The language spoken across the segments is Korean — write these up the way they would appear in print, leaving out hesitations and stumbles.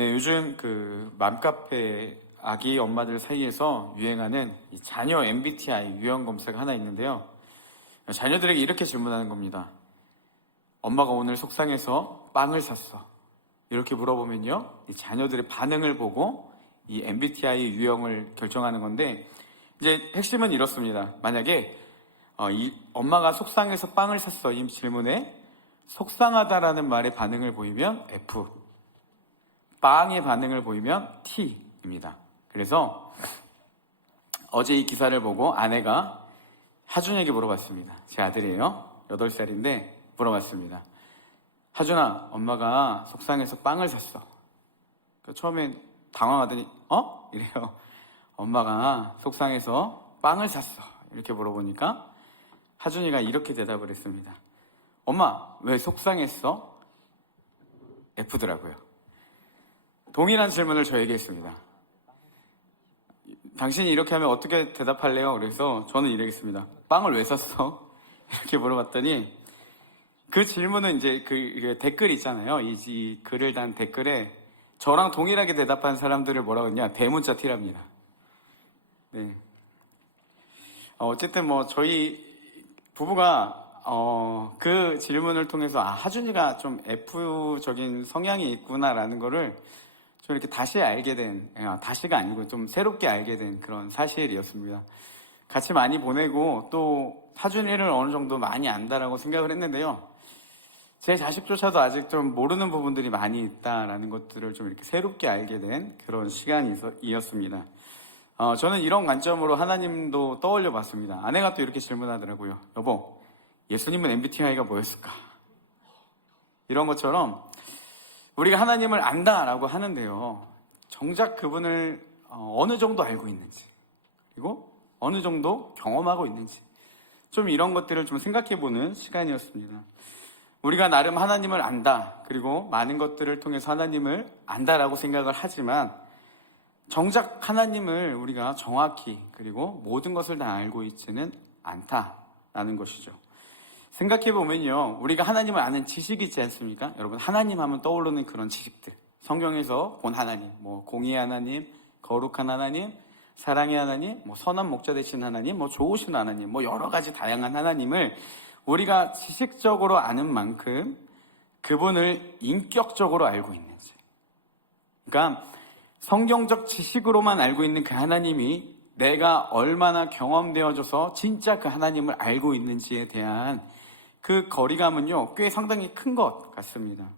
네, 요즘 그 맘카페 아기 엄마들 사이에서 유행하는 이 자녀 MBTI 유형 검색 하나 있는데요. 자녀들에게 이렇게 질문하는 겁니다. 엄마가 오늘 속상해서 빵을 샀어. 이렇게 물어보면요, 이 자녀들의 반응을 보고 이 MBTI 유형을 결정하는 건데, 이제 핵심은 이렇습니다. 만약에 이 엄마가 속상해서 빵을 샀어 이 질문에 속상하다라는 말의 반응을 보이면 F, 빵의 반응을 보이면 T입니다. 그래서 어제 이 기사를 보고 아내가 하준에게 물어봤습니다. 제 아들이에요. 8살인데 물어봤습니다. 하준아, 엄마가 속상해서 빵을 샀어. 처음엔 당황하더니 이래요. 엄마가 속상해서 빵을 샀어. 이렇게 물어보니까 하준이가 이렇게 대답을 했습니다. 엄마, 왜 속상했어? F더라고요. 동일한 질문을 저에게 했습니다. 당신이 이렇게 하면 어떻게 대답할래요? 그래서 저는 이러겠습니다. 빵을 왜 샀어? 이렇게 물어봤더니 그 질문은 이제 그 댓글 있잖아요. 이 글을 단 댓글에 저랑 동일하게 대답한 사람들을 뭐라고 했냐? 대문자 T랍니다. 네. 어쨌든 저희 부부가 그 질문을 통해서 하준이가 좀 F적인 성향이 있구나라는 거를 좀 이렇게 다시 알게 된, 다시가 아니고 좀 새롭게 알게 된 그런 사실이었습니다. 같이 많이 보내고 또 하준이를 어느 정도 많이 안다라고 생각을 했는데요. 제 자식조차도 아직 좀 모르는 부분들이 많이 있다라는 것들을 좀 이렇게 새롭게 알게 된 그런 시간이었습니다. 저는 이런 관점으로 하나님도 떠올려 봤습니다. 아내가 또 이렇게 질문하더라고요. 여보, 예수님은 MBTI가 뭐였을까? 이런 것처럼 우리가 하나님을 안다라고 하는데요. 정작 그분을 어느 정도 알고 있는지, 그리고 어느 정도 경험하고 있는지, 좀 이런 것들을 좀 생각해보는 시간이었습니다. 우리가 나름 하나님을 안다, 그리고 많은 것들을 통해서 하나님을 안다라고 생각을 하지만 정작 하나님을 우리가 정확히 그리고 모든 것을 다 알고 있지는 않다라는 것이죠. 생각해보면요, 우리가 하나님을 아는 지식이 있지 않습니까? 여러분, 하나님 하면 떠오르는 그런 지식들, 성경에서 본 하나님, 공의의 하나님, 거룩한 하나님, 사랑의 하나님, 선한 목자 되신 하나님, 좋으신 하나님, 여러 가지 다양한 하나님을 우리가 지식적으로 아는 만큼 그분을 인격적으로 알고 있는지, 그러니까 성경적 지식으로만 알고 있는 그 하나님이 내가 얼마나 경험되어져서 진짜 그 하나님을 알고 있는지에 대한 그 거리감은요, 꽤 상당히 큰 것 같습니다.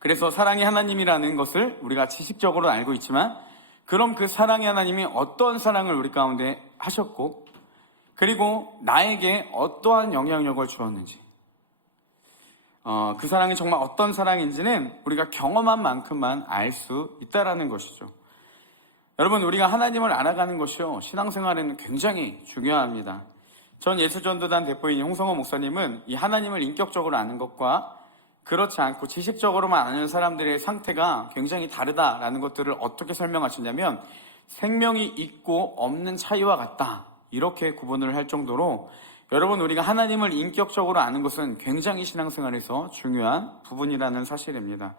그래서 사랑의 하나님이라는 것을 우리가 지식적으로 알고 있지만, 그럼 그 사랑의 하나님이 어떤 사랑을 우리 가운데 하셨고, 그리고 나에게 어떠한 영향력을 주었는지, 그 사랑이 정말 어떤 사랑인지는 우리가 경험한 만큼만 알 수 있다라는 것이죠. 여러분, 우리가 하나님을 알아가는 것이요, 신앙생활에는 굉장히 중요합니다. 전 예수전도단 대표인 홍성호 목사님은 이 하나님을 인격적으로 아는 것과 그렇지 않고 지식적으로만 아는 사람들의 상태가 굉장히 다르다라는 것들을 어떻게 설명하시냐면, 생명이 있고 없는 차이와 같다, 이렇게 구분을 할 정도로, 여러분, 우리가 하나님을 인격적으로 아는 것은 굉장히 신앙생활에서 중요한 부분이라는 사실입니다.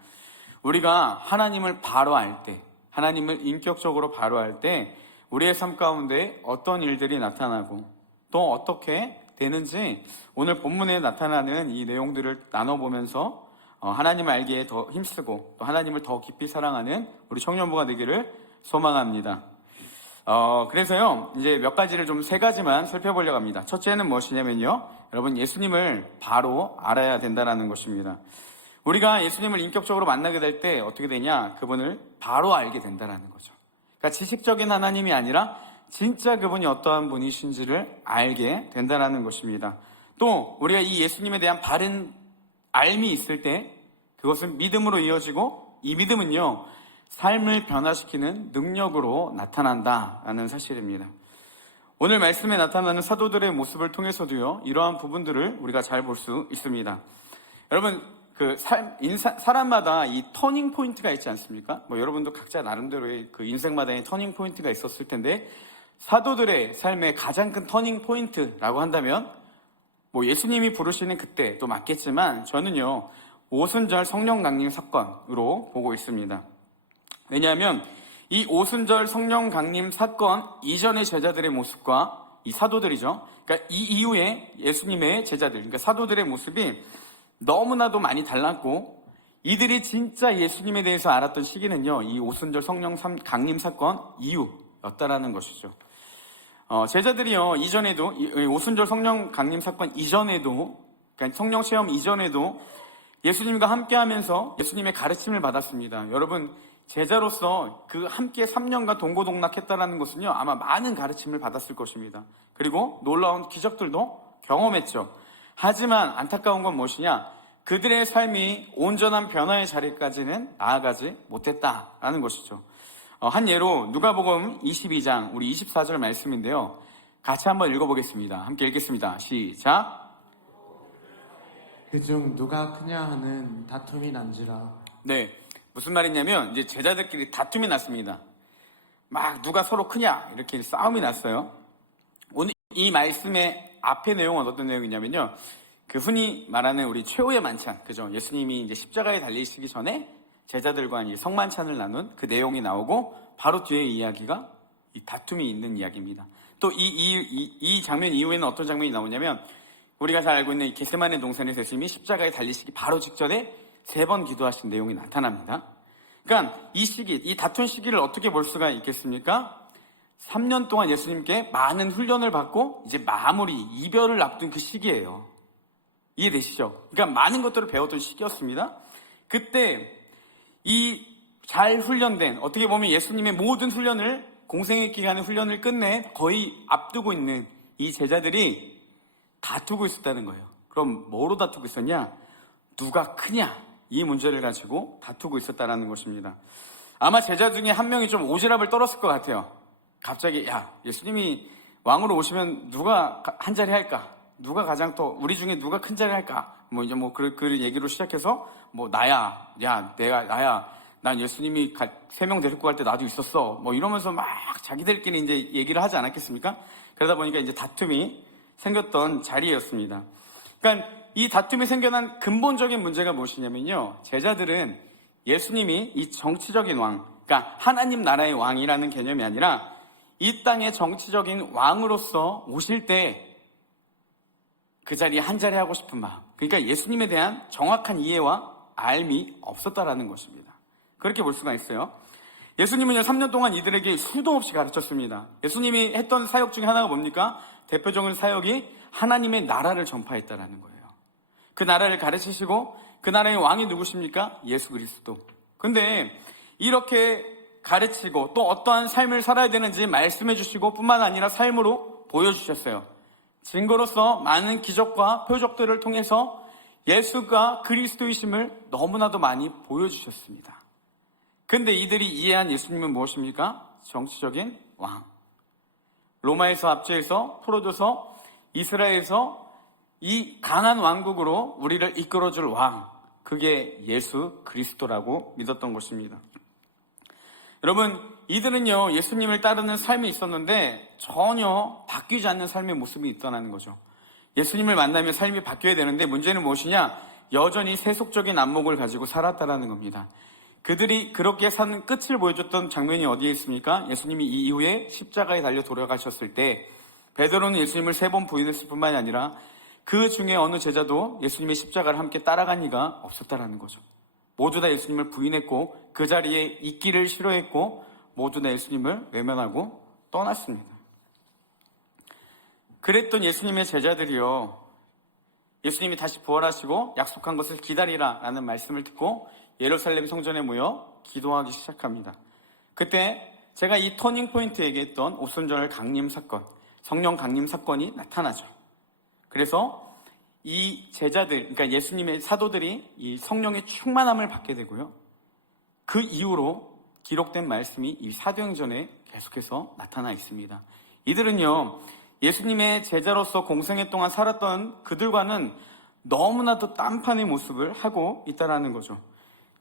우리가 하나님을 바로 알 때, 하나님을 인격적으로 바로 알 때 우리의 삶 가운데 어떤 일들이 나타나고 또 어떻게 되는지 오늘 본문에 나타나는 이 내용들을 나눠보면서 하나님을 알기에 더 힘쓰고 또 하나님을 더 깊이 사랑하는 우리 청년부가 되기를 소망합니다. 그래서요, 이제 몇 가지를 좀 3가지만 살펴보려고 합니다. 첫째는 무엇이냐면요, 여러분, 예수님을 바로 알아야 된다는 것입니다. 우리가 예수님을 인격적으로 만나게 될 때 어떻게 되냐? 그분을 바로 알게 된다는 거죠. 그러니까 지식적인 하나님이 아니라 진짜 그분이 어떠한 분이신지를 알게 된다는 것입니다. 또 우리가 이 예수님에 대한 바른 알미 있을 때 그것은 믿음으로 이어지고, 이 믿음은요, 삶을 변화시키는 능력으로 나타난다라는 사실입니다. 오늘 말씀에 나타나는 사도들의 모습을 통해서도요, 이러한 부분들을 우리가 잘 볼 수 있습니다. 여러분, 사람마다 이 터닝 포인트가 있지 않습니까? 여러분도 각자 나름대로의 그 인생마다의 터닝 포인트가 있었을 텐데, 사도들의 삶의 가장 큰 터닝 포인트라고 한다면 예수님이 부르시는 그때도 맞겠지만, 저는요, 오순절 성령 강림 사건으로 보고 있습니다. 왜냐하면 이 오순절 성령 강림 사건 이전의 제자들의 모습과 이 사도들이죠. 그러니까 이 이후에 예수님의 제자들, 그러니까 사도들의 모습이 너무나도 많이 달랐고, 이들이 진짜 예수님에 대해서 알았던 시기는요, 이 오순절 성령 강림 사건 이후였다라는 것이죠. 제자들이요, 이전에도, 오순절 성령 강림 사건 이전에도, 그러니까 성령 체험 이전에도 예수님과 함께 하면서 예수님의 가르침을 받았습니다. 여러분, 제자로서 그 함께 3년간 동고동락했다라는 것은요, 아마 많은 가르침을 받았을 것입니다. 그리고 놀라운 기적들도 경험했죠. 하지만 안타까운 건 무엇이냐? 그들의 삶이 온전한 변화의 자리까지는 나아가지 못했다라는 것이죠. 한 예로 누가복음 22장 우리 24절 말씀인데요. 같이 한번 읽어보겠습니다. 함께 읽겠습니다. 시작. 그중 누가 크냐 하는 다툼이 난지라. 네, 무슨 말이냐면 이제 제자들끼리 다툼이 났습니다. 막 누가 서로 크냐 이렇게 싸움이 났어요. 오늘 이 말씀의 앞의 내용은 어떤 내용이냐면요. 그 흔히 말하는 우리 최후의 만찬, 그죠? 예수님이 이제 십자가에 달리시기 전에 제자들과 이 성만찬을 나눈 그 내용이 나오고 바로 뒤에 이야기가 이 다툼이 있는 이야기입니다. 또 이 장면 이후에는 어떤 장면이 나오냐면 우리가 잘 알고 있는 이 겟세마네 동산에서 예수님이 십자가에 달리시기 바로 직전에 3번 기도하신 내용이 나타납니다. 그러니까 이 시기, 이 다툰 시기를 어떻게 볼 수가 있겠습니까? 3년 동안 예수님께 많은 훈련을 받고 이제 마무리, 이별을 앞둔 그 시기예요. 이해되시죠? 그러니까 많은 것들을 배웠던 시기였습니다. 그때 이 잘 훈련된, 어떻게 보면 예수님의 모든 훈련을, 공생애 기간의 훈련을 끝내 거의 앞두고 있는 이 제자들이 다투고 있었다는 거예요. 그럼 뭐로 다투고 있었냐? 누가 크냐? 이 문제를 가지고 다투고 있었다는 것입니다. 아마 제자 중에 한 명이 좀 오지랖을 떨었을 것 같아요. 갑자기 야, 예수님이 왕으로 오시면 누가 한 자리 할까? 누가 가장 또 우리 중에 누가 큰 자리 할까? 뭐 이제 뭐 그 얘기로 시작해서 뭐 나야, 야 내가 나야, 난 예수님이 3명 데리고 갈 때 나도 있었어. 뭐 이러면서 막 자기들끼리 이제 얘기를 하지 않았겠습니까? 그러다 보니까 이제 다툼이 생겼던 자리였습니다. 그러니까 이 다툼이 생겨난 근본적인 문제가 무엇이냐면요. 제자들은 예수님이 이 정치적인 왕, 그러니까 하나님 나라의 왕이라는 개념이 아니라 이 땅의 정치적인 왕으로서 오실 때 그 자리에 한 자리 하고 싶은 마음, 그러니까 예수님에 대한 정확한 이해와 알미 없었다라는 것입니다. 그렇게 볼 수가 있어요. 예수님은요 3년 동안 이들에게 수도 없이 가르쳤습니다. 예수님이 했던 사역 중에 하나가 뭡니까? 대표적인 사역이 하나님의 나라를 전파했다라는 거예요. 그 나라를 가르치시고 그 나라의 왕이 누구십니까? 예수 그리스도. 근데 이렇게 가르치고 또 어떠한 삶을 살아야 되는지 말씀해 주시고 뿐만 아니라 삶으로 보여주셨어요. 증거로서 많은 기적과 표적들을 통해서 예수가 그리스도이심을 너무나도 많이 보여주셨습니다. 근데 이들이 이해한 예수님은 무엇입니까? 정치적인 왕. 로마에서 압제해서 풀어줘서 이스라엘에서 이 강한 왕국으로 우리를 이끌어줄 왕, 그게 예수 그리스도라고 믿었던 것입니다. 여러분, 이들은요 예수님을 따르는 삶이 있었는데 전혀 바뀌지 않는 삶의 모습이 있다는 거죠. 예수님을 만나면 삶이 바뀌어야 되는데 문제는 무엇이냐? 여전히 세속적인 안목을 가지고 살았다라는 겁니다. 그들이 그렇게 사는 끝을 보여줬던 장면이 어디에 있습니까? 예수님이 이 이후에 십자가에 달려 돌아가셨을 때 베드로는 예수님을 3번 부인했을 뿐만이 아니라 그 중에 어느 제자도 예수님의 십자가를 함께 따라간 이가 없었다라는 거죠. 모두 다 예수님을 부인했고 그 자리에 있기를 싫어했고 모두 다 예수님을 외면하고 떠났습니다. 그랬던 예수님의 제자들이요, 예수님이 다시 부활하시고 약속한 것을 기다리라 라는 말씀을 듣고 예루살렘 성전에 모여 기도하기 시작합니다. 그때 제가 이 터닝 포인트 얘기했던 오순절 강림 사건, 성령 강림 사건이 나타나죠. 그래서 이 제자들, 그러니까 예수님의 사도들이 이 성령의 충만함을 받게 되고요. 그 이후로 기록된 말씀이 이 사도행전에 계속해서 나타나 있습니다. 이들은요, 예수님의 제자로서 공생애 동안 살았던 그들과는 너무나도 딴판의 모습을 하고 있다는 거죠.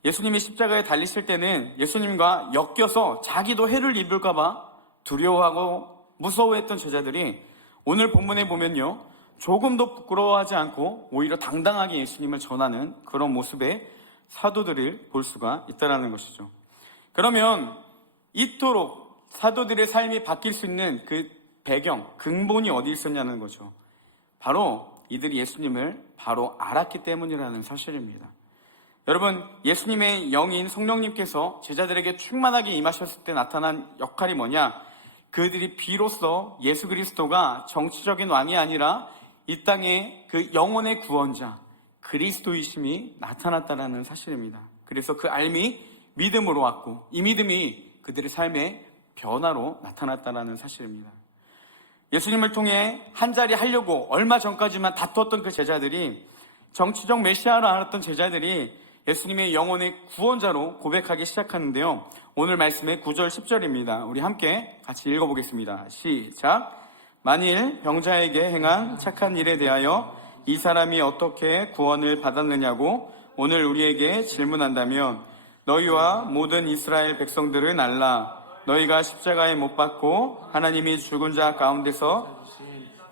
예수님이 십자가에 달리실 때는 예수님과 엮여서 자기도 해를 입을까봐 두려워하고 무서워했던 제자들이 오늘 본문에 보면요, 조금도 부끄러워하지 않고 오히려 당당하게 예수님을 전하는 그런 모습의 사도들을 볼 수가 있다는 것이죠. 그러면 이토록 사도들의 삶이 바뀔 수 있는 그 배경, 근본이 어디 있었냐는 거죠. 바로 이들이 예수님을 바로 알았기 때문이라는 사실입니다. 여러분, 예수님의 영인 성령님께서 제자들에게 충만하게 임하셨을 때 나타난 역할이 뭐냐? 그들이 비로소 예수 그리스도가 정치적인 왕이 아니라 이 땅의 그 영혼의 구원자 그리스도이심이 나타났다는 사실입니다. 그래서 그 알미 믿음으로 왔고 이 믿음이 그들의 삶의 변화로 나타났다는 사실입니다. 예수님을 통해 한자리 하려고 얼마 전까지만 다투었던 그 제자들이, 정치적 메시아로 알았던 제자들이 예수님의 영혼의 구원자로 고백하기 시작하는데요. 오늘 말씀의 9절 10절입니다. 우리 함께 같이 읽어보겠습니다. 시작. 만일 병자에게 행한 착한 일에 대하여 이 사람이 어떻게 구원을 받았느냐고 오늘 우리에게 질문한다면 너희와 모든 이스라엘 백성들을 알라. 너희가 십자가에 못 박고 하나님이 죽은 자 가운데서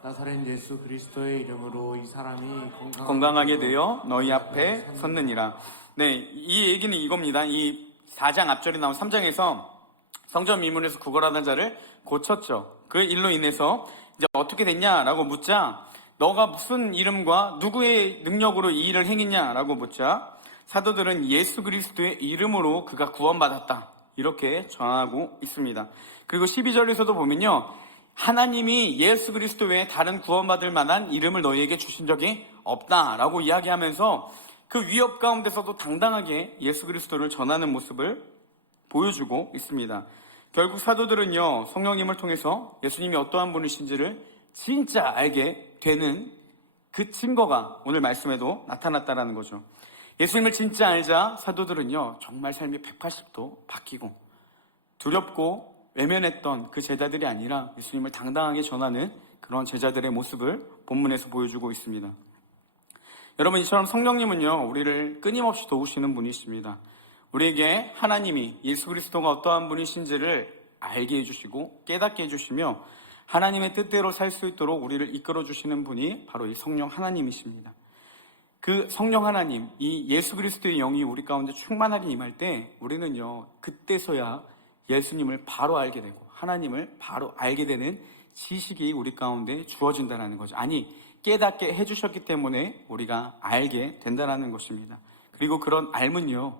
나사렛 예수 그리스도의 이름으로 이 사람이 건강하게 되어 너희 앞에 섰느니라. 네, 이 얘기는 이겁니다. 이 4장 앞절에 나온 3장에서 성전 미문에서 구걸하던 자를 고쳤죠. 그 일로 인해서 이제 어떻게 됐냐라고 묻자, 너가 무슨 이름과 누구의 능력으로 이 일을 행했냐라고 묻자, 사도들은 예수 그리스도의 이름으로 그가 구원받았다, 이렇게 전하고 있습니다. 그리고 12절에서도 보면요, 하나님이 예수 그리스도 외에 다른 구원받을 만한 이름을 너희에게 주신 적이 없다라고 이야기하면서 그 위협 가운데서도 당당하게 예수 그리스도를 전하는 모습을 보여주고 있습니다. 결국 사도들은요, 성령님을 통해서 예수님이 어떠한 분이신지를 진짜 알게 되는 그 증거가 오늘 말씀에도 나타났다라는 거죠. 예수님을 진짜 알자 사도들은요, 정말 삶이 180도 바뀌고 두렵고 외면했던 그 제자들이 아니라 예수님을 당당하게 전하는 그런 제자들의 모습을 본문에서 보여주고 있습니다. 여러분, 이처럼 성령님은요, 우리를 끊임없이 도우시는 분이십니다. 우리에게 하나님이 예수 그리스도가 어떠한 분이신지를 알게 해주시고 깨닫게 해주시며 하나님의 뜻대로 살 수 있도록 우리를 이끌어 주시는 분이 바로 이 성령 하나님이십니다. 그 성령 하나님, 이 예수 그리스도의 영이 우리 가운데 충만하게 임할 때 우리는요, 그때서야 예수님을 바로 알게 되고 하나님을 바로 알게 되는 지식이 우리 가운데 주어진다는 거죠. 아니, 깨닫게 해주셨기 때문에 우리가 알게 된다는 것입니다. 그리고 그런 알문요,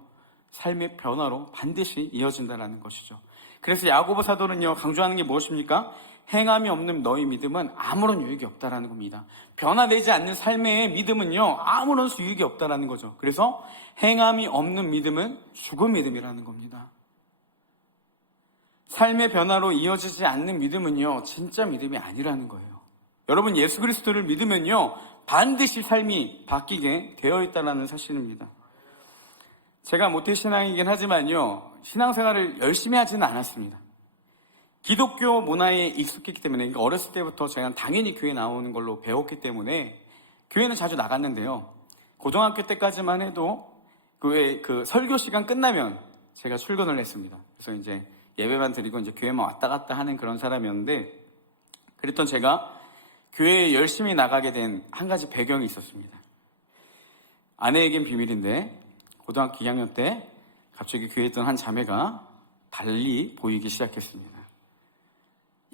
삶의 변화로 반드시 이어진다는 것이죠. 그래서 야고보 사도는요, 강조하는 게 무엇입니까? 행함이 없는 너희 믿음은 아무런 유익이 없다라는 겁니다. 변화되지 않는 삶의 믿음은요, 아무런 유익이 없다라는 거죠. 그래서 행함이 없는 믿음은 죽은 믿음이라는 겁니다. 삶의 변화로 이어지지 않는 믿음은요, 진짜 믿음이 아니라는 거예요. 여러분, 예수 그리스도를 믿으면요, 반드시 삶이 바뀌게 되어 있다는 사실입니다. 제가 모태신앙이긴 하지만요, 신앙생활을 열심히 하지는 않았습니다. 기독교 문화에 익숙했기 때문에, 그러니까 어렸을 때부터 제가 당연히 교회 나오는 걸로 배웠기 때문에 교회는 자주 나갔는데요. 고등학교 때까지만 해도 그 설교 시간 끝나면 제가 출근을 했습니다. 그래서 이제 예배만 드리고 이제 교회만 왔다 갔다 하는 그런 사람이었는데, 그랬던 제가 교회에 열심히 나가게 된 한 가지 배경이 있었습니다. 아내에겐 비밀인데 고등학교 2학년 때 갑자기 교회에 있던 한 자매가 달리 보이기 시작했습니다.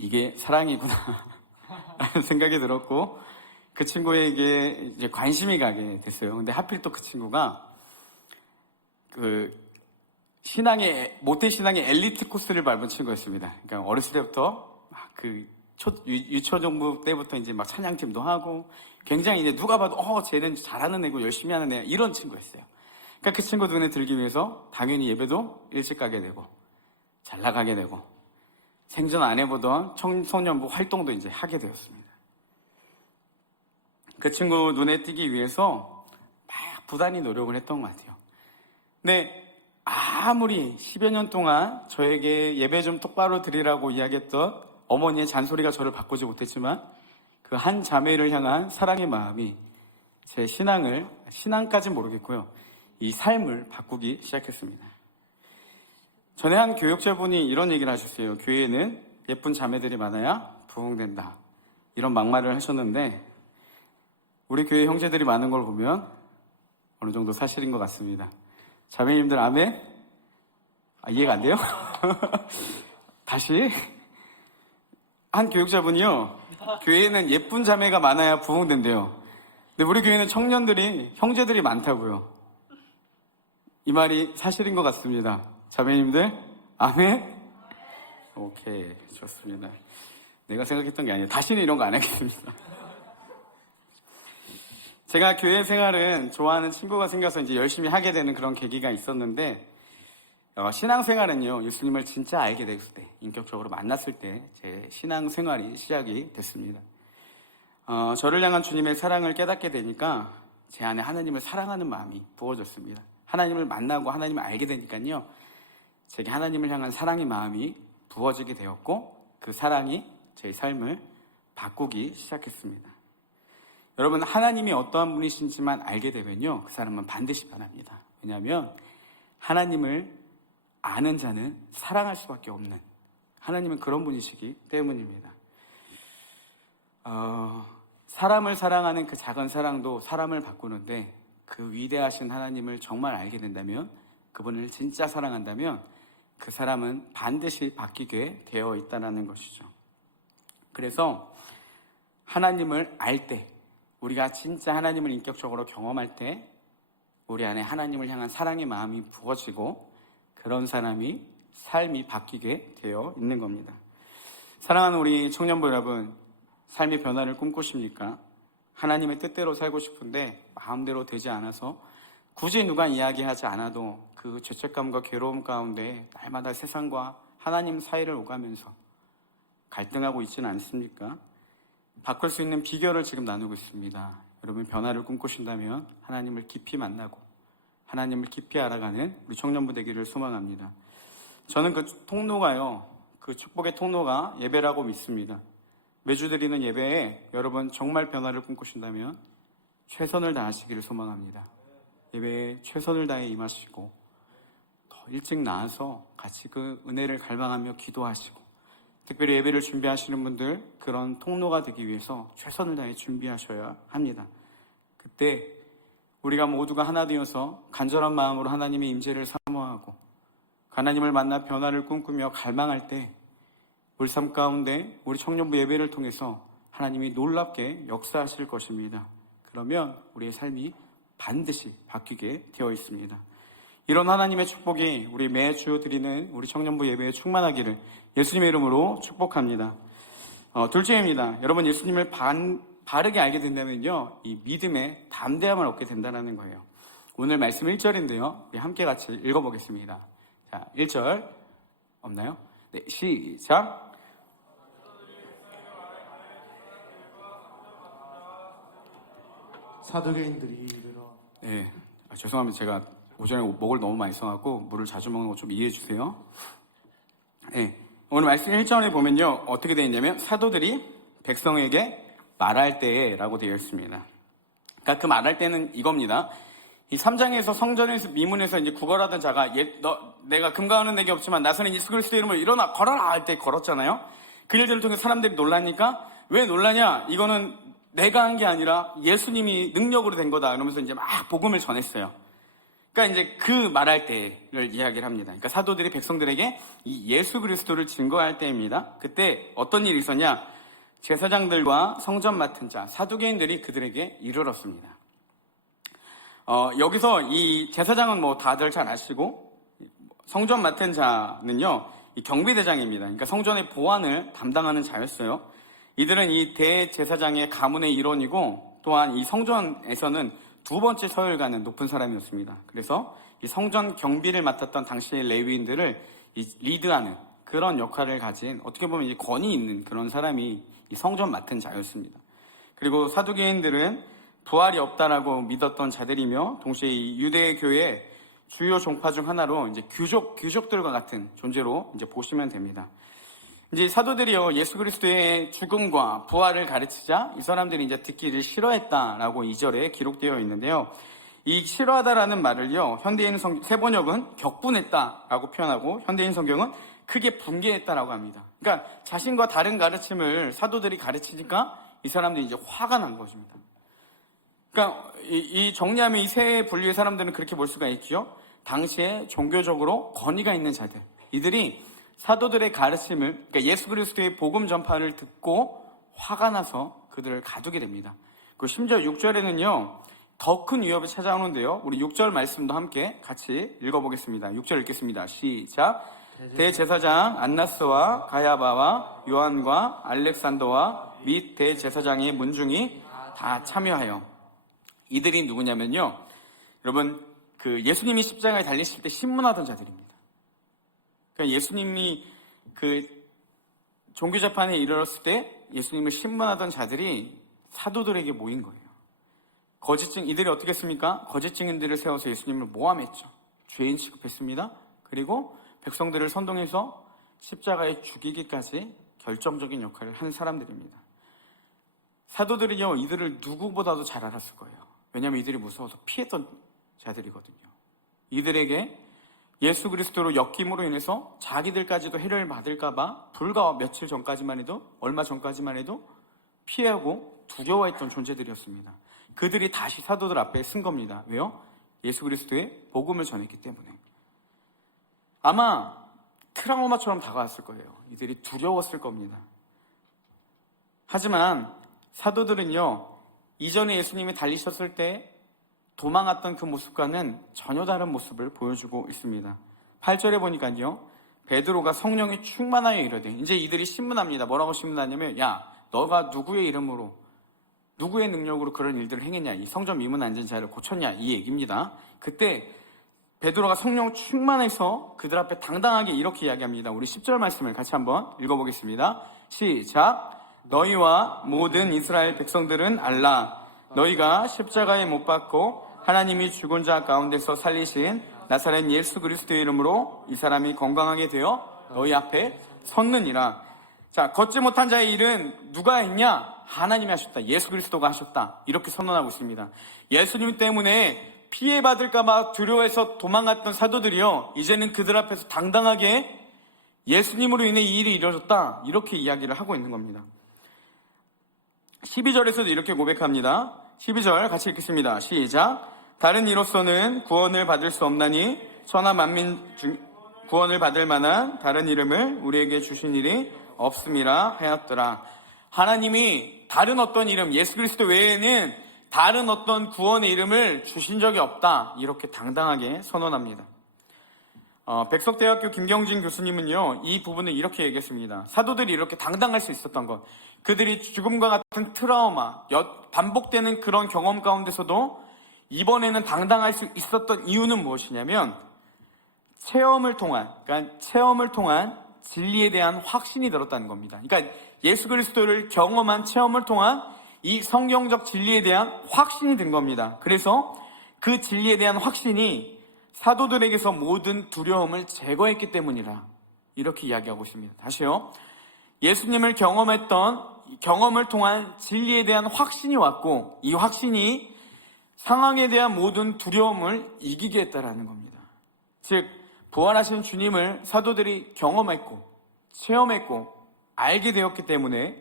이게 사랑이구나 라는 생각이 들었고, 그 친구에게 이제 관심이 가게 됐어요. 근데 하필 또 그 친구가 모태신앙의 엘리트 코스를 밟은 친구였습니다. 그러니까 어렸을 때부터 유초정부 때부터 이제 막 찬양팀도 하고 굉장히 이제 누가 봐도 쟤는 잘하는 애고 열심히 하는 애, 이런 친구였어요. 그러니까 그 친구 눈에 들기 위해서 당연히 예배도 일찍 가게 되고 잘 나가게 되고 생전 안 해보던 청소년부 활동도 이제 하게 되었습니다. 그 친구 눈에 띄기 위해서 막 부단히 노력을 했던 것 같아요. 근데 아무리 10여 년 동안 저에게 예배 좀 똑바로 드리라고 이야기했던 어머니의 잔소리가 저를 바꾸지 못했지만 그 한 자매를 향한 사랑의 마음이 제 신앙까지는 모르겠고요, 이 삶을 바꾸기 시작했습니다. 전에 한 교육자분이 이런 얘기를 하셨어요. 교회에는 예쁜 자매들이 많아야 부흥된다, 이런 막말을 하셨는데 우리 교회 형제들이 많은 걸 보면 어느 정도 사실인 것 같습니다. 자매님들 아멘? 이해가 안 돼요? 다시. 한 교육자분이요, 교회에는 예쁜 자매가 많아야 부흥된대요. 근데 우리 교회는 청년들이, 형제들이 많다고요. 이 말이 사실인 것 같습니다. 자매님들, 아멘? 오케이, 좋습니다. 내가 생각했던 게 아니에요. 다시는 이런 거 안 하겠습니다. 제가 교회 생활은 좋아하는 친구가 생겨서 이제 열심히 하게 되는 그런 계기가 있었는데, 신앙생활은요, 예수님을 진짜 알게 됐을 때, 인격적으로 만났을 때 제 신앙생활이 시작이 됐습니다. 저를 향한 주님의 사랑을 깨닫게 되니까 제 안에 하나님을 사랑하는 마음이 부어졌습니다. 하나님을 만나고 하나님을 알게 되니까요, 제게 하나님을 향한 사랑의 마음이 부어지게 되었고, 그 사랑이 제 삶을 바꾸기 시작했습니다. 여러분, 하나님이 어떠한 분이신지만 알게 되면요, 그 사람은 반드시 변합니다. 왜냐하면 하나님을 아는 자는 사랑할 수밖에 없는, 하나님은 그런 분이시기 때문입니다. 사람을 사랑하는 그 작은 사랑도 사람을 바꾸는데, 그 위대하신 하나님을 정말 알게 된다면, 그분을 진짜 사랑한다면 그 사람은 반드시 바뀌게 되어 있다는 것이죠. 그래서 하나님을 알 때, 우리가 진짜 하나님을 인격적으로 경험할 때 우리 안에 하나님을 향한 사랑의 마음이 부어지고, 그런 사람이 삶이 바뀌게 되어 있는 겁니다. 사랑하는 우리 청년부 여러분, 삶의 변화를 꿈꾸십니까? 하나님의 뜻대로 살고 싶은데 마음대로 되지 않아서 굳이 누가 이야기하지 않아도 그 죄책감과 괴로움 가운데 날마다 세상과 하나님 사이를 오가면서 갈등하고 있지는 않습니까? 바꿀 수 있는 비결을 지금 나누고 있습니다. 여러분, 변화를 꿈꾸신다면 하나님을 깊이 만나고 하나님을 깊이 알아가는 우리 청년부 되기를 소망합니다. 저는 그 통로가요, 그 축복의 통로가 예배라고 믿습니다. 매주 드리는 예배에 여러분 정말 변화를 꿈꾸신다면 최선을 다하시기를 소망합니다. 예배에 최선을 다해 임하시고 더 일찍 나와서 같이 그 은혜를 갈망하며 기도하시고, 특별히 예배를 준비하시는 분들, 그런 통로가 되기 위해서 최선을 다해 준비하셔야 합니다. 그때 우리가 모두가 하나 되어서 간절한 마음으로 하나님의 임재를 사모하고 하나님을 만나 변화를 꿈꾸며 갈망할 때 우리 삶 가운데 우리 청년부 예배를 통해서 하나님이 놀랍게 역사하실 것입니다. 그러면 우리의 삶이 반드시 바뀌게 되어 있습니다. 이런 하나님의 축복이 우리 매주 드리는 우리 청년부 예배에 충만하기를 예수님의 이름으로 축복합니다. 둘째입니다. 여러분, 예수님을 바르게 알게 된다면요, 이 믿음의 담대함을 얻게 된다는 거예요. 오늘 말씀 1절인데요. 우리 함께 같이 읽어보겠습니다. 자, 1절 없나요? 네, 시작. 사두개인들이 이르러. 네, 죄송합니다. 제가 오전에 목을 너무 많이 써갖고 물을 자주 먹는 거 좀 이해해 주세요. 네, 오늘 말씀 1절에 보면요, 어떻게 되어 있냐면 사도들이 백성에게 말할 때라고 되어 있습니다. 그러니까 그 말할 때는 이겁니다. 이 3장에서 성전에서 미문에서 이제 구걸하던 자가 내가 금과 은은 내게 없지만 나서는 예수 그리스도의 이름으로 일어나 걸어라 할 때 걸었잖아요. 그 일들을 통해 사람들이 놀라니까, 왜 놀라냐? 이거는 내가 한 게 아니라 예수님이 능력으로 된 거다. 이러면서 이제 막 복음을 전했어요. 그러니까 이제 그 말할 때를 이야기를 합니다. 그러니까 사도들이 백성들에게 이 예수 그리스도를 증거할 때입니다. 그때 어떤 일이 있었냐? 제사장들과 성전 맡은 자, 사두개인들이 그들에게 이르렀습니다. 여기서 이 제사장은 뭐 다들 잘 아시고, 성전 맡은 자는요, 이 경비대장입니다. 그러니까 성전의 보안을 담당하는 자였어요. 이들은 이 대제사장의 가문의 일원이고, 또한 이 성전에서는 두 번째 서열가는 높은 사람이었습니다. 그래서 이 성전 경비를 맡았던 당시의 레위인들을 리드하는 그런 역할을 가진, 어떻게 보면 이 권위 있는 그런 사람이 이 성전 맡은 자였습니다. 그리고 사두개인들은 부활이 없다라고 믿었던 자들이며, 동시에 이 유대교의 주요 종파 중 하나로 이제 귀족들과 같은 존재로 이제 보시면 됩니다. 이제 사도들이요, 예수 그리스도의 죽음과 부활을 가르치자 이 사람들이 이제 듣기를 싫어했다라고 2절에 기록되어 있는데요. 이 싫어하다라는 말을요, 현대인 세번역은 격분했다라고 표현하고, 현대인 성경은 크게 분개했다라고 합니다. 그러니까 자신과 다른 가르침을 사도들이 가르치니까 이 사람들이 이제 화가 난 것입니다. 그러니까 이 정리하면 이 세 분류의 사람들은 그렇게 볼 수가 있죠. 당시에 종교적으로 권위가 있는 자들, 이들이 사도들의 가르침을, 그러니까 예수 그리스도의 복음 전파를 듣고 화가 나서 그들을 가두게 됩니다. 그 심지어 6절에는요 더 큰 위협이 찾아오는데요, 우리 6절 말씀도 함께 같이 읽어보겠습니다. 6절 읽겠습니다. 시작. 대제사장 안나스와 가야바와 요한과 알렉산더와 및 대제사장의 문중이 다 참여하여. 이들이 누구냐면요, 여러분 그 예수님이 십자가에 달리실 때 신문하던 자들입니다. 그러니까 예수님이 그 종교 재판에 이르렀을 때 예수님을 신문하던 자들이 사도들에게 모인 거예요. 이들이 어떻게 했습니까? 거짓 증인들을 세워서 예수님을 모함했죠. 죄인 취급했습니다. 그리고 백성들을 선동해서 십자가에 죽이기까지 결정적인 역할을 한 사람들입니다. 사도들은요, 이들을 누구보다도 잘 알았을 거예요. 왜냐하면 이들이 무서워서 피했던 자들이거든요. 이들에게 예수 그리스도로 엮임으로 인해서 자기들까지도 해를 받을까봐 불과 며칠 전까지만 해도, 얼마 전까지만 해도 피하고 두려워했던 존재들이었습니다. 그들이 다시 사도들 앞에 쓴 겁니다. 왜요? 예수 그리스도의 복음을 전했기 때문에. 아마 트라우마처럼 다가왔을 거예요. 이들이 두려웠을 겁니다. 하지만 사도들은요, 이전에 예수님이 달리셨을 때 도망갔던 그 모습과는 전혀 다른 모습을 보여주고 있습니다. 8절에 보니까요, 베드로가 성령에 충만하여 이르되, 이제 이들이 신문합니다. 뭐라고 신문하냐면, 야, 너가 누구의 이름으로, 누구의 능력으로 그런 일들을 행했냐, 이 성전 미문 앉은 자를 고쳤냐, 이 얘기입니다. 그때 베드로가 성령 충만해서 그들 앞에 당당하게 이렇게 이야기합니다. 우리 10절 말씀을 같이 한번 읽어보겠습니다. 시작. 너희와 모든 이스라엘 백성들은 알라. 너희가 십자가에 못 박고 하나님이 죽은 자 가운데서 살리신 나사렛 예수 그리스도의 이름으로 이 사람이 건강하게 되어 너희 앞에 섰느니라. 자, 걷지 못한 자의 일은 누가 했냐? 하나님이 하셨다. 예수 그리스도가 하셨다. 이렇게 선언하고 있습니다. 예수님 때문에 피해받을까봐 두려워해서 도망갔던 사도들이요, 이제는 그들 앞에서 당당하게 예수님으로 인해 이 일이 이루어졌다. 이렇게 이야기를 하고 있는 겁니다. 12절에서도 이렇게 고백합니다. 12절 같이 읽겠습니다. 시작. 다른 이로서는 구원을 받을 수 없나니 천하 만민 중 구원을 받을 만한 다른 이름을 우리에게 주신 일이 없음이라 하였더라. 하나님이 다른 어떤 이름, 예수 그리스도 외에는 다른 어떤 구원의 이름을 주신 적이 없다. 이렇게 당당하게 선언합니다. 백석대학교 김경진 교수님은요, 이 부분을 이렇게 얘기했습니다. 사도들이 이렇게 당당할 수 있었던 것, 그들이 죽음과 같은 트라우마, 반복되는 그런 경험 가운데서도 이번에는 당당할 수 있었던 이유는 무엇이냐면, 체험을 통한 진리에 대한 확신이 들었다는 겁니다. 그러니까 예수 그리스도를 경험한 체험을 통한 이 성경적 진리에 대한 확신이 든 겁니다. 그래서 그 진리에 대한 확신이 사도들에게서 모든 두려움을 제거했기 때문이라, 이렇게 이야기하고 있습니다. 다시요. 예수님을 경험을 통한 진리에 대한 확신이 왔고, 이 확신이 상황에 대한 모든 두려움을 이기게 했다라는 겁니다. 즉, 부활하신 주님을 사도들이 경험했고 체험했고 알게 되었기 때문에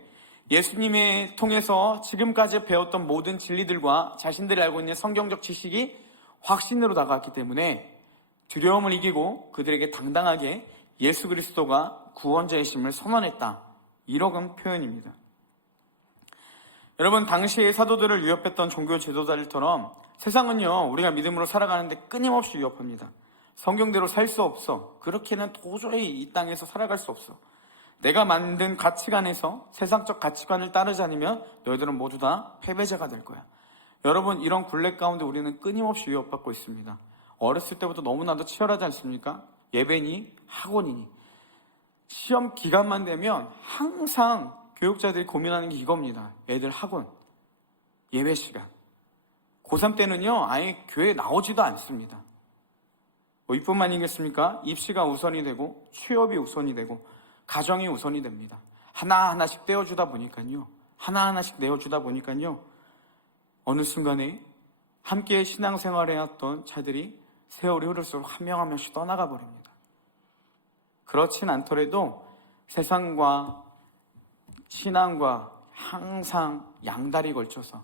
예수님을 통해서 지금까지 배웠던 모든 진리들과 자신들이 알고 있는 성경적 지식이 확신으로 다가왔기 때문에 두려움을 이기고 그들에게 당당하게 예수 그리스도가 구원자이심을 선언했다. 이런 표현입니다. 여러분, 당시의 사도들을 위협했던 종교 지도자들처럼 세상은요, 우리가 믿음으로 살아가는데 끊임없이 위협합니다. 성경대로 살 수 없어. 그렇게는 도저히 이 땅에서 살아갈 수 없어. 내가 만든 가치관에서 세상적 가치관을 따르지 않으면 너희들은 모두 다 패배자가 될 거야. 여러분, 이런 굴레 가운데 우리는 끊임없이 위협받고 있습니다. 어렸을 때부터 너무나도 치열하지 않습니까? 예배니 학원이니. 시험 기간만 되면 항상 교육자들이 고민하는 게 이겁니다. 애들 학원, 예배 시간. 고3 때는요, 아예 교회에 나오지도 않습니다. 뭐 이뿐만이겠습니까? 입시가 우선이 되고 취업이 우선이 되고 가정이 우선이 됩니다. 하나하나씩 떼어주다 보니까요. 어느 순간에 함께 신앙생활을 해왔던 자들이 세월이 흐를수록 한 명 한 명씩 떠나가 버립니다. 그렇진 않더라도 세상과 신앙과 항상 양다리 걸쳐서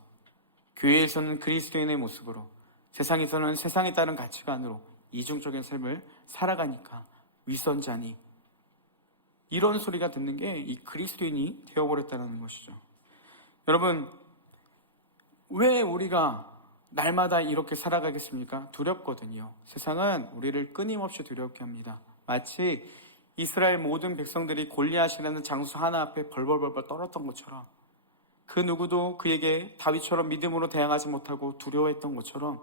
교회에서는 그리스도인의 모습으로, 세상에서는 세상에 따른 가치관으로 이중적인 삶을 살아가니까 위선자니, 이런 소리가 듣는 게 이 그리스도인이 되어버렸다는 것이죠. 여러분, 왜 우리가 날마다 이렇게 살아가겠습니까? 두렵거든요. 세상은 우리를 끊임없이 두렵게 합니다. 마치 이스라엘 모든 백성들이 골리앗이라는 장수 하나 앞에 벌벌벌 떨었던 것처럼, 그 누구도 그에게 다윗처럼 믿음으로 대항하지 못하고 두려워했던 것처럼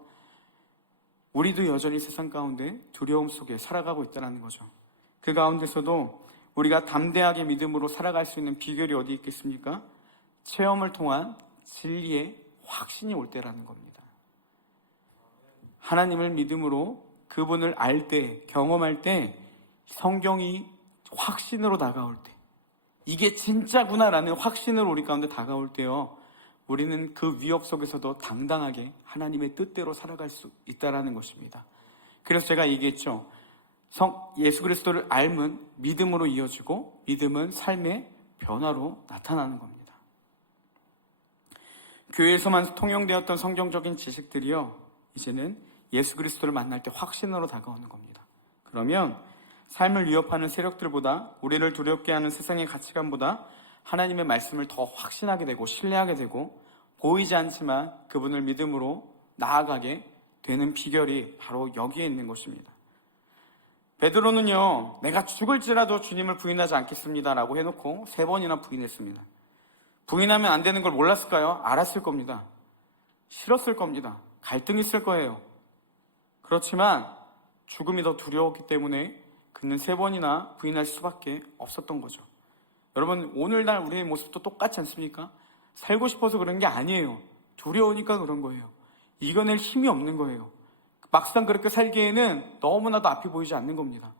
우리도 여전히 세상 가운데 두려움 속에 살아가고 있다는 거죠. 그 가운데서도 우리가 담대하게 믿음으로 살아갈 수 있는 비결이 어디 있겠습니까? 체험을 통한 진리의 확신이 올 때라는 겁니다. 하나님을 믿음으로 그분을 알 때, 경험할 때, 성경이 확신으로 다가올 때, 이게 진짜구나라는 확신으로 우리 가운데 다가올 때요, 우리는 그 위협 속에서도 당당하게 하나님의 뜻대로 살아갈 수 있다는 것입니다. 그래서 제가 얘기했죠. 예수 그리스도를 알면 믿음으로 이어지고, 믿음은 삶의 변화로 나타나는 겁니다. 교회에서만 통용되었던 성경적인 지식들이요, 이제는 예수 그리스도를 만날 때 확신으로 다가오는 겁니다. 그러면 삶을 위협하는 세력들보다, 우리를 두렵게 하는 세상의 가치관보다 하나님의 말씀을 더 확신하게 되고 신뢰하게 되고, 보이지 않지만 그분을 믿음으로 나아가게 되는 비결이 바로 여기에 있는 것입니다. 베드로는요, 내가 죽을지라도 주님을 부인하지 않겠습니다 라고 해놓고 3번이나 부인했습니다. 부인하면 안 되는 걸 몰랐을까요? 알았을 겁니다. 싫었을 겁니다. 갈등이 있을 거예요. 그렇지만 죽음이 더 두려웠기 때문에 그는 3번이나 부인할 수밖에 없었던 거죠. 여러분, 오늘날 우리의 모습도 똑같지 않습니까? 살고 싶어서 그런 게 아니에요. 두려우니까 그런 거예요. 이겨낼 힘이 없는 거예요. 막상 그렇게 살기에는 너무나도 앞이 보이지 않는 겁니다.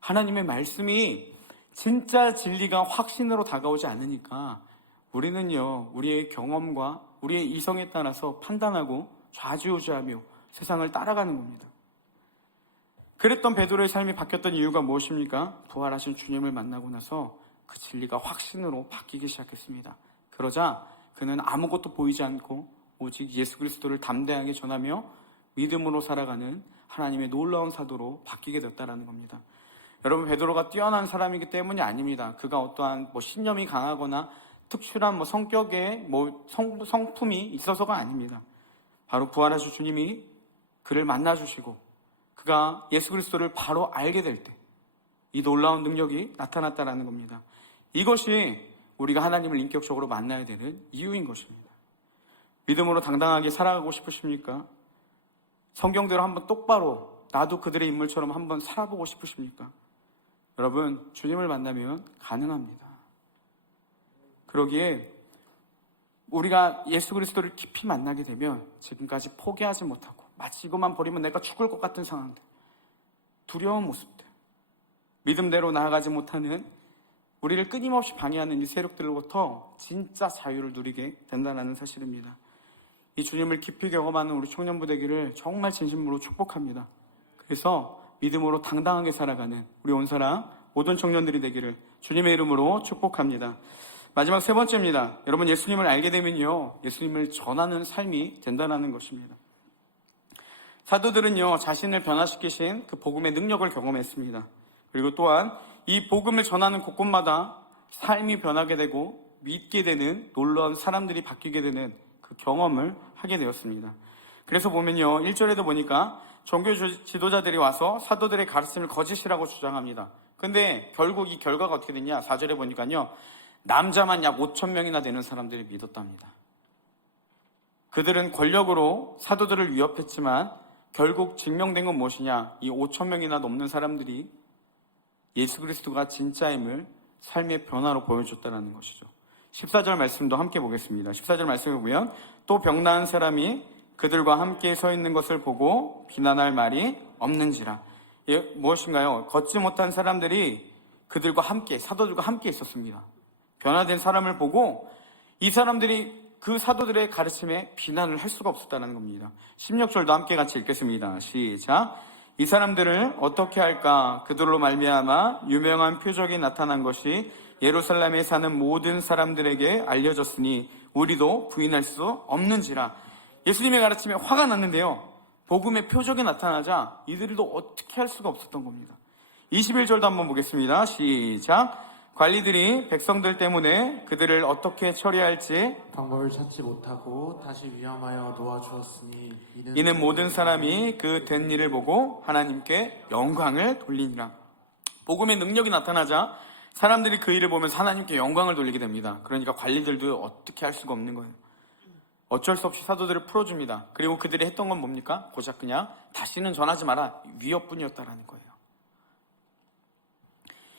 하나님의 말씀이 진짜 진리가 확신으로 다가오지 않으니까 우리는요, 우리의 경험과 우리의 이성에 따라서 판단하고 좌지우지하며 세상을 따라가는 겁니다. 그랬던 베드로의 삶이 바뀌었던 이유가 무엇입니까? 부활하신 주님을 만나고 나서 그 진리가 확신으로 바뀌기 시작했습니다. 그러자 그는 아무것도 보이지 않고 오직 예수 그리스도를 담대하게 전하며 믿음으로 살아가는 하나님의 놀라운 사도로 바뀌게 됐다는 겁니다. 여러분, 베드로가 뛰어난 사람이기 때문이 아닙니다. 그가 어떠한 신념이 강하거나 특출한 성격에 성품이 있어서가 아닙니다. 바로 부활하신 주님이 그를 만나주시고 그가 예수 그리스도를 바로 알게 될 때 이 놀라운 능력이 나타났다는 겁니다. 이것이 우리가 하나님을 인격적으로 만나야 되는 이유인 것입니다. 믿음으로 당당하게 살아가고 싶으십니까? 성경대로 한번 똑바로 나도 그들의 인물처럼 한번 살아보고 싶으십니까? 여러분, 주님을 만나면 가능합니다. 그러기에 우리가 예수 그리스도를 깊이 만나게 되면 지금까지 포기하지 못하고 마치 이것만 버리면 내가 죽을 것 같은 상황들, 두려운 모습들, 믿음대로 나아가지 못하는 우리를 끊임없이 방해하는 이 세력들로부터 진짜 자유를 누리게 된다는 사실입니다. 이 주님을 깊이 경험하는 우리 청년부 되기를 정말 진심으로 축복합니다. 그래서 믿음으로 당당하게 살아가는 우리 온사랑 모든 청년들이 되기를 주님의 이름으로 축복합니다. 마지막 3번째입니다. 여러분, 예수님을 알게 되면요, 예수님을 전하는 삶이 된다는 것입니다. 사도들은요, 자신을 변화시키신 그 복음의 능력을 경험했습니다. 그리고 또한 이 복음을 전하는 곳곳마다 삶이 변하게 되고 믿게 되는 놀라운 사람들이 바뀌게 되는 그 경험을 하게 되었습니다. 그래서 보면요, 1절에도 보니까 종교 지도자들이 와서 사도들의 가르침을 거짓이라고 주장합니다. 근데 결국 이 결과가 어떻게 됐냐? 4절에 보니까요, 남자만 약 5,000명이나 되는 사람들이 믿었답니다. 그들은 권력으로 사도들을 위협했지만 결국 증명된 건 무엇이냐? 이 5,000명이나 넘는 사람들이 예수 그리스도가 진짜임을 삶의 변화로 보여줬다는 것이죠. 14절 말씀도 함께 보겠습니다. 14절 말씀을 보면 또 병나은 사람이 그들과 함께 서 있는 것을 보고 비난할 말이 없는지라. 무엇인가요? 걷지 못한 사람들이 그들과 함께, 사도들과 함께 있었습니다. 변화된 사람을 보고 이 사람들이 그 사도들의 가르침에 비난을 할 수가 없었다는 겁니다. 16절도 함께 같이 읽겠습니다. 시작. 이 사람들을 어떻게 할까? 그들로 말미암아 유명한 표적이 나타난 것이 예루살렘에 사는 모든 사람들에게 알려졌으니 우리도 부인할 수 없는지라. 예수님의 가르침에 화가 났는데요, 복음의 표적이 나타나자 이들도 어떻게 할 수가 없었던 겁니다. 21절도 한번 보겠습니다. 시작. 관리들이 백성들 때문에 그들을 어떻게 처리할지 방법을 찾지 못하고 다시 위험하여 놓아주었으니 이는 모든 사람이 그 된 일을 보고 하나님께 영광을 돌리니라. 복음의 능력이 나타나자 사람들이 그 일을 보면서 하나님께 영광을 돌리게 됩니다. 그러니까 관리들도 어떻게 할 수가 없는 거예요. 어쩔 수 없이 사도들을 풀어줍니다. 그리고 그들이 했던 건 뭡니까? 고작 그냥 다시는 전하지 마라, 위협뿐이었다라는 거예요.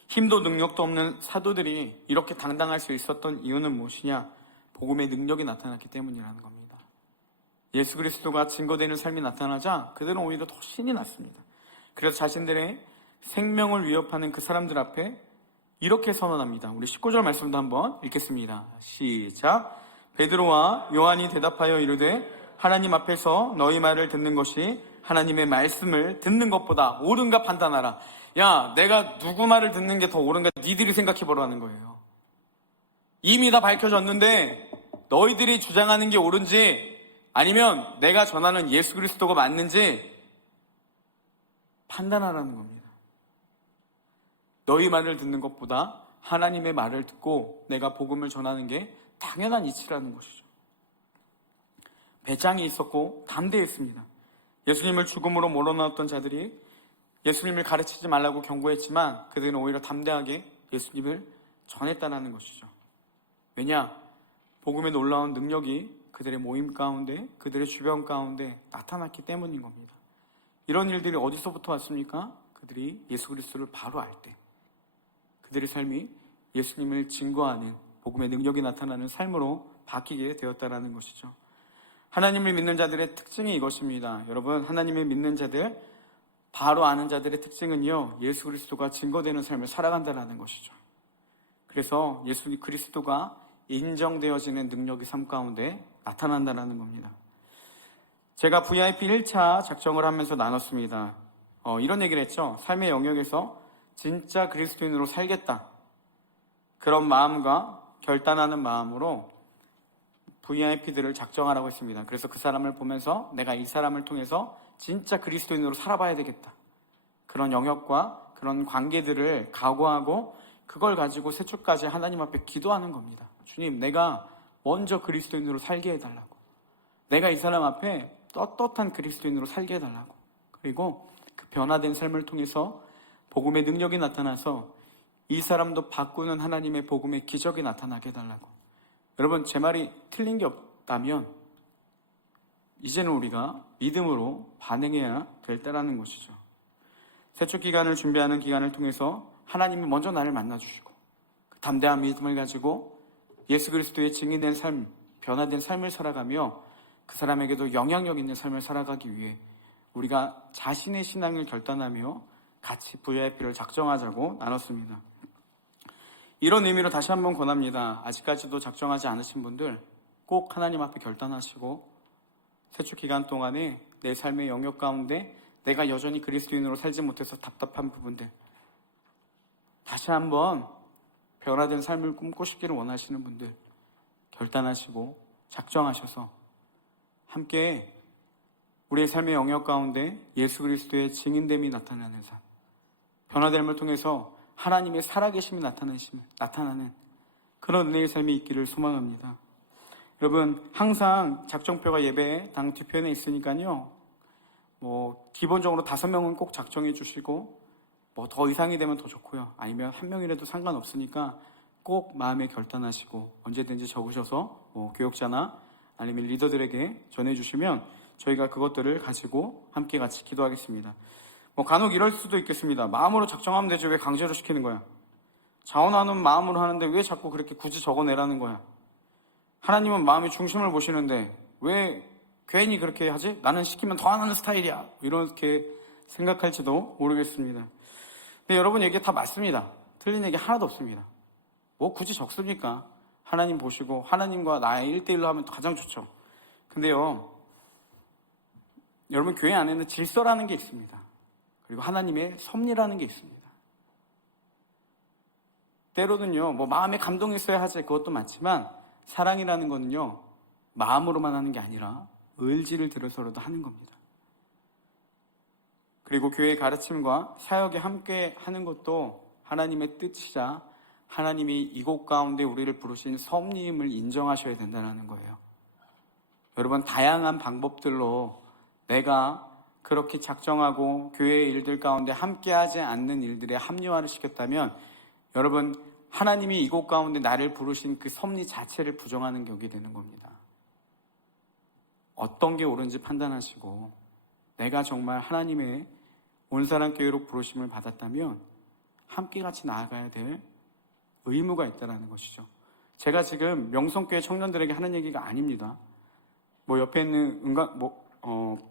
힘도 능력도 없는 사도들이 이렇게 당당할 수 있었던 이유는 무엇이냐? 복음의 능력이 나타났기 때문이라는 겁니다. 예수 그리스도가 증거되는 삶이 나타나자 그들은 오히려 더 신이 났습니다. 그래서 자신들의 생명을 위협하는 그 사람들 앞에 이렇게 선언합니다. 우리 19절 말씀도 한번 읽겠습니다. 시작. 베드로와 요한이 대답하여 이르되 하나님 앞에서 너희 말을 듣는 것이 하나님의 말씀을 듣는 것보다 옳은가 판단하라. 야, 내가 누구 말을 듣는 게 더 옳은가 니들이 생각해보라는 거예요. 이미 다 밝혀졌는데 너희들이 주장하는 게 옳은지 아니면 내가 전하는 예수 그리스도가 맞는지 판단하라는 겁니다. 너희 말을 듣는 것보다 하나님의 말을 듣고 내가 복음을 전하는 게 당연한 이치라는 것이죠. 배짱이 있었고 담대했습니다. 예수님을 죽음으로 몰아넣었던 자들이 예수님을 가르치지 말라고 경고했지만 그들은 오히려 담대하게 예수님을 전했다는 것이죠. 왜냐? 복음의 놀라운 능력이 그들의 모임 가운데, 그들의 주변 가운데 나타났기 때문인 겁니다. 이런 일들이 어디서부터 왔습니까? 그들이 예수 그리스도를 바로 알 때, 그들의 삶이 예수님을 증거하는 복음의 능력이 나타나는 삶으로 바뀌게 되었다는 것이죠. 하나님을 믿는 자들의 특징이 이것입니다. 여러분, 하나님을 믿는 자들, 바로 아는 자들의 특징은요, 예수 그리스도가 증거되는 삶을 살아간다는 것이죠. 그래서 예수 그리스도가 인정되어지는 능력이 삶 가운데 나타난다는 겁니다. 제가 VIP 1차 작정을 하면서 나눴습니다. 이런 얘기를 했죠. 삶의 영역에서 진짜 그리스도인으로 살겠다. 그런 마음과 결단하는 마음으로 VIP들을 작정하라고 했습니다. 그래서 그 사람을 보면서 내가 이 사람을 통해서 진짜 그리스도인으로 살아봐야 되겠다. 그런 영역과 그런 관계들을 각오하고 그걸 가지고 세 주까지 하나님 앞에 기도하는 겁니다. 주님, 내가 먼저 그리스도인으로 살게 해달라고. 내가 이 사람 앞에 떳떳한 그리스도인으로 살게 해달라고. 그리고 그 변화된 삶을 통해서 복음의 능력이 나타나서 이 사람도 바꾸는 하나님의 복음의 기적이 나타나게 해달라고. 여러분, 제 말이 틀린 게 없다면 이제는 우리가 믿음으로 반응해야 될 때라는 것이죠. 세축 기간을 준비하는 기간을 통해서 하나님이 먼저 나를 만나주시고 그 담대한 믿음을 가지고 예수 그리스도의 증인된 삶, 변화된 삶을 살아가며 그 사람에게도 영향력 있는 삶을 살아가기 위해 우리가 자신의 신앙을 결단하며 같이 VIP를 작정하자고 나눴습니다. 이런 의미로 다시 한번 권합니다. 아직까지도 작정하지 않으신 분들 꼭 하나님 앞에 결단하시고 세축 기간 동안에 내 삶의 영역 가운데 내가 여전히 그리스도인으로 살지 못해서 답답한 부분들 다시 한번 변화된 삶을 꿈꾸시기를 원하시는 분들 결단하시고 작정하셔서 함께 우리의 삶의 영역 가운데 예수 그리스도의 증인됨이 나타나는 삶, 변화됨을 통해서 하나님의 살아계심이 나타나는 그런 은혜의 삶이 있기를 소망합니다. 여러분, 항상 작정표가 예배 당 뒤편에 있으니까요. 기본적으로 5명은 꼭 작정해 주시고 더 이상이 되면 더 좋고요. 아니면 1명이라도 상관없으니까 꼭 마음에 결단하시고 언제든지 적으셔서 교역자나 아니면 리더들에게 전해주시면 저희가 그것들을 가지고 함께 같이 기도하겠습니다. 간혹 이럴 수도 있겠습니다. 마음으로 작정하면 되지 왜 강제로 시키는 거야? 자원하는 마음으로 하는데 왜 자꾸 그렇게 굳이 적어내라는 거야? 하나님은 마음의 중심을 보시는데 왜 괜히 그렇게 하지? 나는 시키면 더 안 하는 스타일이야. 이렇게 생각할지도 모르겠습니다. 근데 여러분 얘기 다 맞습니다. 틀린 얘기 하나도 없습니다. 굳이 적습니까? 하나님 보시고 하나님과 나의 1대1로 하면 가장 좋죠. 근데요, 여러분 교회 안에는 질서라는 게 있습니다. 그리고 하나님의 섭리라는 게 있습니다. 때로는요, 마음에 감동이 있어야 하지 그것도 맞지만 사랑이라는 거는요, 마음으로만 하는 게 아니라 의지를 들여서라도 하는 겁니다. 그리고 교회의 가르침과 사역에 함께 하는 것도 하나님의 뜻이자 하나님이 이곳 가운데 우리를 부르신 섭리임을 인정하셔야 된다는 거예요. 여러분, 다양한 방법들로 내가 그렇게 작정하고 교회의 일들 가운데 함께하지 않는 일들에 합리화를 시켰다면 여러분, 하나님이 이곳 가운데 나를 부르신 그 섭리 자체를 부정하는 격이 되는 겁니다. 어떤 게 옳은지 판단하시고 내가 정말 하나님의 온사랑 교회로 부르심을 받았다면 함께 같이 나아가야 될 의무가 있다는 것이죠. 제가 지금 명성교회 청년들에게 하는 얘기가 아닙니다. 옆에 있는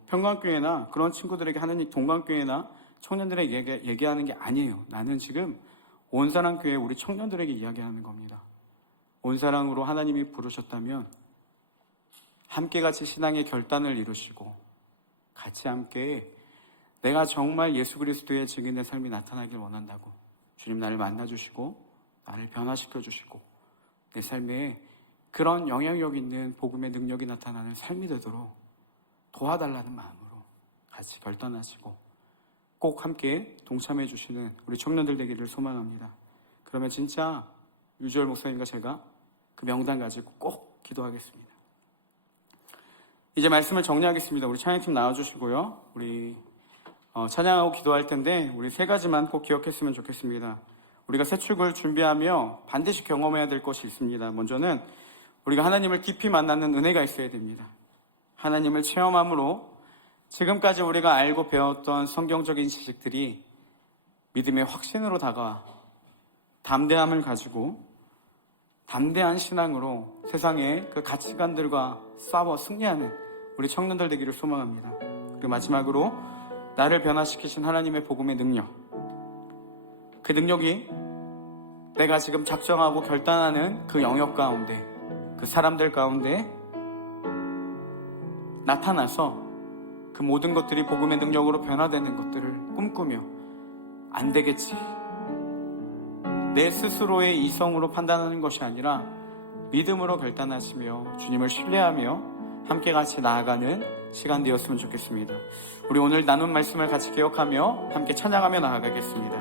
평강교회나 그런 친구들에게 하는 동강교회나 청년들에게 얘기하는 게 아니에요. 나는 지금 온사랑교회 우리 청년들에게 이야기하는 겁니다. 온사랑으로 하나님이 부르셨다면 함께 같이 신앙의 결단을 이루시고 같이 함께 내가 정말 예수 그리스도의 증인의 삶이 나타나길 원한다고 주님 나를 만나주시고 나를 변화시켜 주시고 내 삶에 그런 영향력 있는 복음의 능력이 나타나는 삶이 되도록 도와달라는 마음으로 같이 결단하시고 꼭 함께 동참해 주시는 우리 청년들 되기를 소망합니다. 그러면 진짜 유주열 목사님과 제가 그 명단 가지고 꼭 기도하겠습니다. 이제 말씀을 정리하겠습니다. 우리 찬양팀 나와주시고요. 우리 찬양하고 기도할 텐데 우리 세 가지만 꼭 기억했으면 좋겠습니다. 우리가 새 출구를 준비하며 반드시 경험해야 될 것이 있습니다. 먼저는 우리가 하나님을 깊이 만나는 은혜가 있어야 됩니다. 하나님을 체험함으로 지금까지 우리가 알고 배웠던 성경적인 지식들이 믿음의 확신으로 다가와 담대함을 가지고 담대한 신앙으로 세상의 그 가치관들과 싸워 승리하는 우리 청년들 되기를 소망합니다. 그리고 마지막으로 나를 변화시키신 하나님의 복음의 능력, 그 능력이 내가 지금 작정하고 결단하는 그 영역 가운데, 그 사람들 가운데 나타나서 그 모든 것들이 복음의 능력으로 변화되는 것들을 꿈꾸며 안 되겠지, 내 스스로의 이성으로 판단하는 것이 아니라 믿음으로 결단하시며 주님을 신뢰하며 함께 같이 나아가는 시간 되었으면 좋겠습니다. 우리 오늘 나눈 말씀을 같이 기억하며 함께 찬양하며 나아가겠습니다.